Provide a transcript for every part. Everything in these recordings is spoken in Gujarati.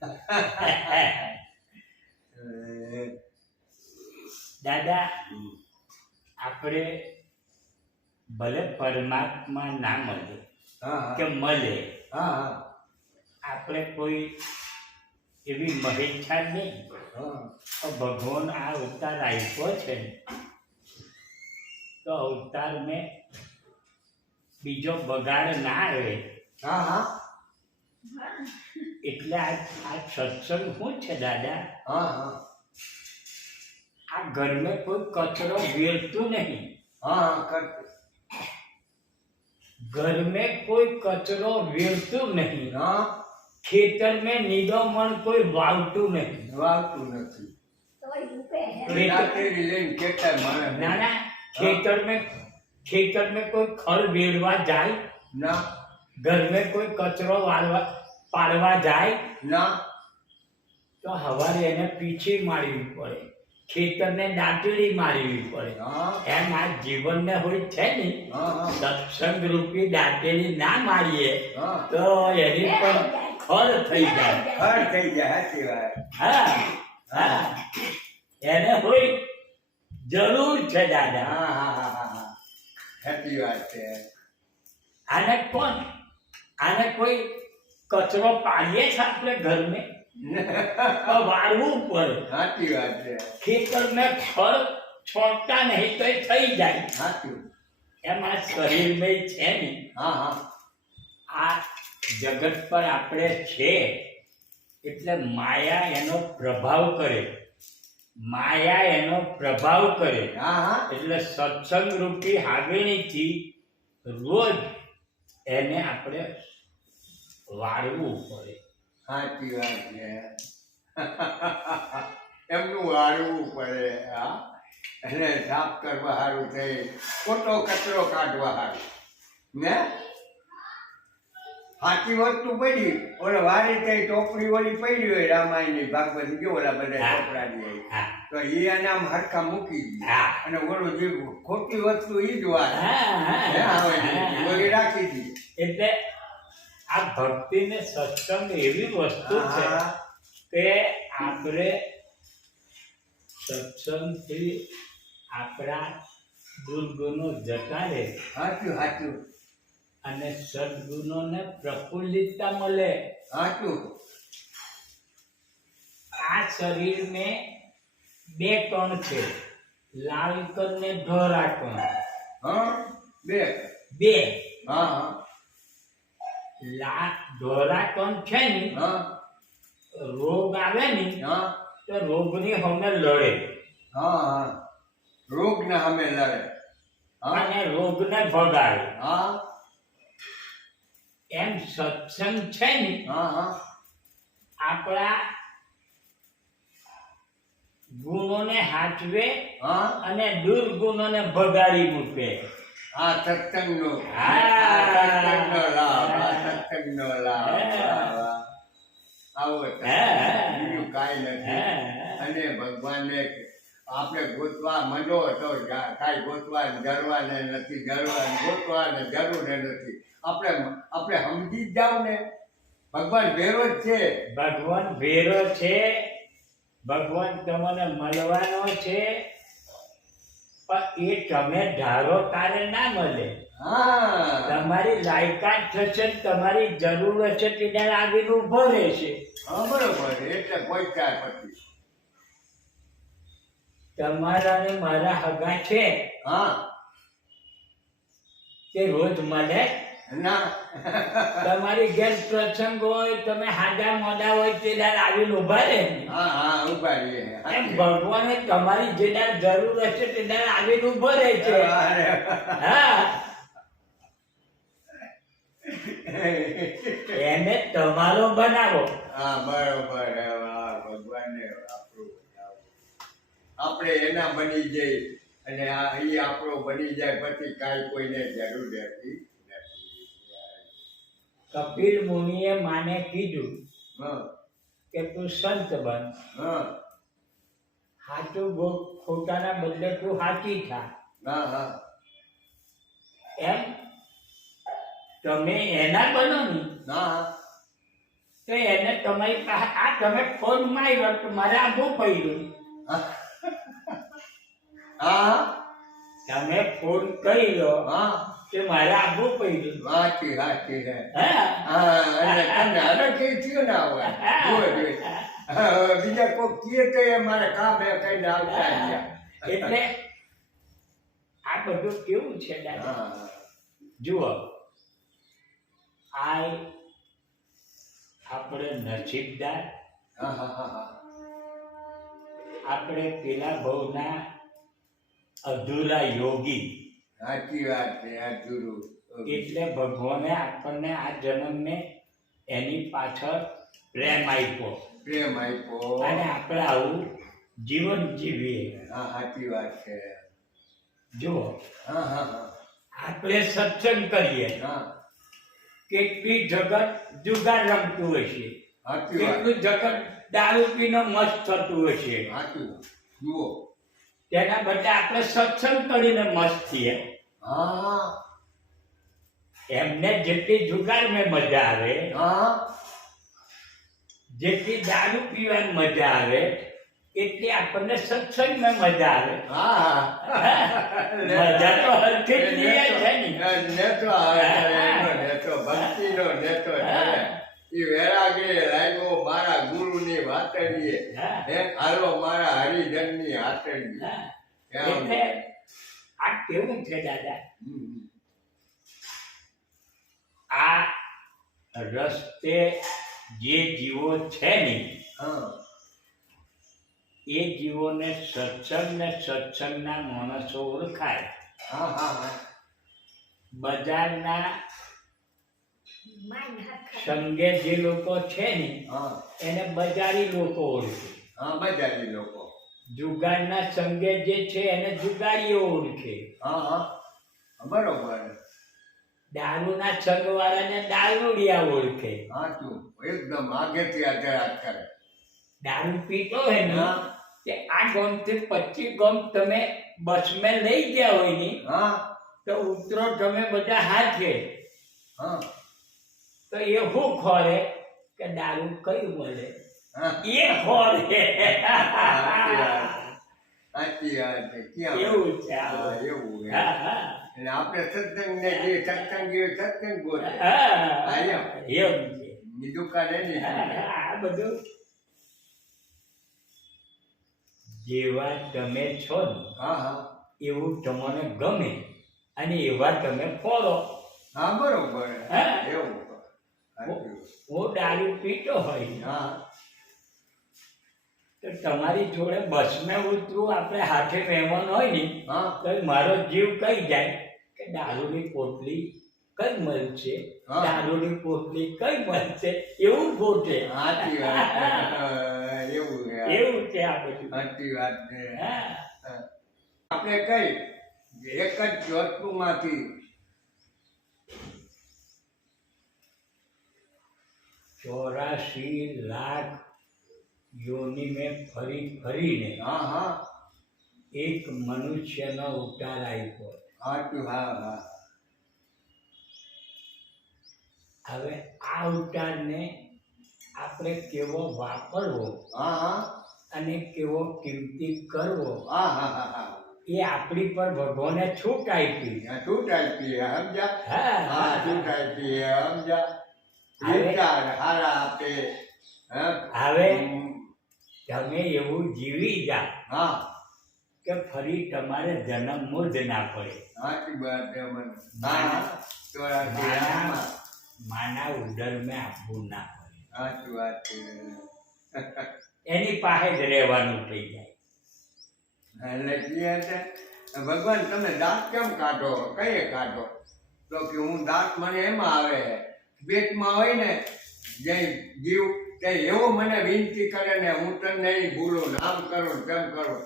દાદા આપણે ભલે પરમાત્મા ના મળે હા કે મળે હા હા. આપણે કોઈ એવી મહેચ્છા નહીં. તો ભગવાન આ અવતાર આપ્યો છે ને, તો અવતાર મેં બીજો બગાડ ના આવે. હા. હા. એટલે આ સત્સંગ શું છે દાદા? હા હા. આ ઘરમાં કોઈ કચરો નહીં. હા. घर में कोई कचरो कोई वावतू नहीं वावतू नहीं खेतर में कोई खर बेरवा जाए ना घर में कोई कचरो वालवा પાડવા જાય? ના. તો હવારે એને પીછી મારવી પડે. ખેતરને દાંતળી મારવી પડે. એમ આ જીવનને હોય છે ને. સત્સંગ રૂપી દાંતળી ના મારીએ તો એની પણ ખર થઈ જાય. ખર થઈ જાય સાચી વાત. હા હા. એને હોય જરૂર છે દાદા. હા હા હા હા હા. સાચી વાત છે. આને કોણ? આને કોઈ કચરો પાડીએ છે આપણે ઘરને? ને વાળવું પડે. સાચી વાત છે. ખેતરને ફળ છોડતા નહીં તો એ થઈ જાય. સાચું એમાં શરીરમાં છે ને હા હા. આ જગત પર આપણે છે એટલે માયા એનો પ્રભાવ કરે. માયા એનો પ્રભાવ કરે. હા હા. એટલે સત્સંગ રૂપી હાવેણીથી રોજ એને આપણે વાળવું પડે સાચી વાત છે. એમનું વાળવું પડે હા? એટલે સાફ કરવા સારું થઈ ખોટો કચરો કાઢવા સારું. ને? સાચી વસ્તુ પડી. ઓલે વારી થઈ ટોપડી વળી પડી હોય રામાયણની ભાગવત જો ઓલા બધા ટોપરા ની તો એ એને આમ હરખા મૂકી દીધી અને ઓલું જે ખોટી વસ્તુ એ જ વાત રાખી દીધી એટલે આ ભક્તિ ને સત્સંગ એવી વસ્તુ છે કે આપણે સત્સંગથી આપણા દુર્ગુણો જતા રહે સાચું સાચું અને સદગુણોને પ્રફુલ્લિતતા મળે. સાચું આ શરીર ને બે કણ છે લાલ કણ ને ધોરા કણ. હા બે. બે. હા હા. લા ધોરા કણ છે ને રોગ આવે ને લડે. હા રોગ ને લડે. હા. અને રોગને ભગાડે. હા. એમ સત્સંગ છે ને આપણા ગુણોને હાચવે હા. અને દુર્ગુણોને ભગાડી મૂકે. આ સત્સંગનો. હા. સત્સંગ સત્સંગનો સત્સંગનો લાભ. આવો બીજું કાંઈ નથી અને ભગવાનને આપણે ગોતવા મનો તો જા- કાંઈ ગોતવા જરવા ને નથી જરવા ને ગોતવા ને જરૂર ને નથી આપણે આપણે સમજી જાવ ને ભગવાન ભેરો જ છે ભગવાન ભેરો છે. ભગવાન તમને મળવાનો છે. પણ એ તમે ધારો તારે ના મળે. તમારી લાયકાત થશે તમારી જરૂર હશે ત્યાં આવીને ઊભો રહેશે. બરોબર. એટલે કોઈ ચાર પછી તમારા ને મારા હગા છે હા. તે રોજ મળે? ના. તમારી ઘેર પ્રસંગ હોય તમે હાજા મોડા હોય તે દાર આવીને ઊભા રહે હા હા ઊભા રહે એમ ભગવાને તમારી જે દાર જરૂર હશે તે દાર આવીને ઊભો રહે છે. હા. એને તમારો બનાવો. હા બરોબર. ભગવાનને આપણું આપણે એના બની જઈ અને આ એ આપણો બની જાય પછી કાંઈ કોઈને જરૂર નથી. કપિલ મુનિએ માને કીધું કે તું સંત બન. હા. સાચું ખોટાના બદલે તું સાચી થા. હા હા. એમ? તમે એના બનો ને હા તો એને તમારી પાસે આ તમે ફોન માર્યો તો મારે આબુ પડ્યું. હા. તમે ફોન કર્યો હા. કે મારે આબુ પડ્યું. વાંચી વાંચી હે. હા. અને તમને હરખી થયું ના હોય. હવે બીજા કોઈ કહે તો એ મારે કામ એ કઈને આવતા એટલે આ બધું કેવું છે દાદા? જુઓ આ આપણે નસીબદાર હા હા હા હા. આપણે પેલા બહુના અધૂરા યોગી. સાચી વાત છે અધૂરું. એટલે ભગવાને આપણને આ જન્મને એની પાછળ પ્રેમ આપ્યો. પ્રેમ આપ્યો. અને આપણે આવું જીવન જીવીએ. હા સાચી વાત છે. જુઓ. હા હા હા. આપણે સત્સંગ કરીએ. હા. કેટલી જગત જુગાર રમતું હશે કેટલું જગત દારૂ પીને મસ્ત થતું હશે જુઓ. તેના બદલે આપણે સત્સંગ કરીને મસ્ત છીએ. એમને જેટલી જુગાર મેં મજા આવે જેટલી દારૂ પીવાની મજા આવે એટલી આપણને સત્સંગમાં મજા આવે. હા. મજા તો હરખી જ છે ને. નેતો આવે નેતો ભક્તિનો નેતો એ વૈરાગે લાગ્યો મારા ગુરુની વાતડીએ. હા, હાલો મારા હરિજનની હાથડીએ હા. એટલે આ કેવું છે દાદા? આ રસ્તે જે જીવો છે ને હા. એ જીવોને સત્સંગ ને સત્સંગના માણસો ઓળખાય. હા હા હા. બજારના સંગે જે લોકો છે ને હા. એને બજારી લોકો ઓળખે. હા બજારી લોકો. જુગાડના સંગે જે છે એને જુગારીઓ ઓળખે. હા હા. બરોબર. દારૂના સંગવાળાને દારૂડિયા ઓળખે. સાચું એકદમ આગેથી આગળ હાથ દારૂ પીતો હે ને હા તે આ ગામથી પચીસ ગામ તમે બસમાં લઈ ગયા હોય ને હા. તો ઉતરો તમે બધા હાથે. હા. તો એ શું ખોરે કે દારૂ કયું મળે? હા. એ ખોરે. સાચી વાત. છે. એવું છે એવું. હા, હા. એટલે આપણે સત્સંગ ને જે સત્સંગ એ સત્સંગ હા, એમ. છે. દુકાન આ બધું જેવા તમે છો ને હા હા. એવું તમને ગમે અને એવા તમે ફોડો હા બરોબર હા. એવું. હું દારૂ પીતો હોય હા. તો તમારી જોડે બસમાં ઉતરું આપણે હાથે મહેમાન હોય ને હા. તો મારો જીવ કઈ જાય? કે દારૂની પોટલી કઈ મળશે છે? દારૂની પોટલી કઈ મળશે એવું ગોતે સાચી વાત એવું એવું છે આ બધું. સાચી વાત છે. આપણે કઈ એક જ વસ્તુમાંથી ચોરાશી લાખ યોની મેં ફરી ફરીને હા હા. એક મનુષ્યનો ઉતાર આપ્યો. હા હા હા. હવે આ ઉતારને આપણે કેવો વાપરવો હા હા. અને કેવો કિંમતી કરવો હા હા હા હા. એ આપણી પર ભગવાને છૂટ આપી. છૂટ આપી સમજા હા શું થાય પીએ વિચાર હારા આપે હવે. તમે એવું જીવી જા હા. કે ફરી તમારે જન્મ જ ના પડે. હા માના ઉડર મેં આપવું ના સાચી વાત છે. એની પાસે જ રહેવાનું થઈ જાય. એટલે ભગવાન તમે દાંત કેમ કાઢો? કઈ કાઢો? તો કે હું દાંત મને એમાં આવે? પેટમાં હોય ને જે જીવ તે એવો મને વિનંતી કરે ને હું તને નહીં ભૂલું નામ કરો તેમ કરું.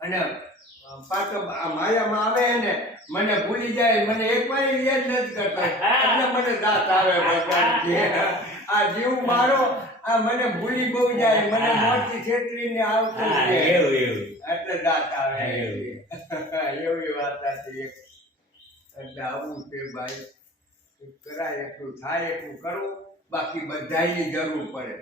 અને પાછો આ માયામાં આવે ને મને ભૂલી જાય મને એક વાર યાદ નથી કરતા. એટલે મને દાંત આવે ભગવાન આ જીવ મારો આ મને ભૂલી બહુ જાય મને મોટી છેતરીને આવતું છે. એવું એવું. એટલે દાંત આવે. એવી. વાત હતી એટલે આવું છે ભાઈ. કરાય એટલું થાય એટલું કરવું બાકી બધાની જરૂર પડે.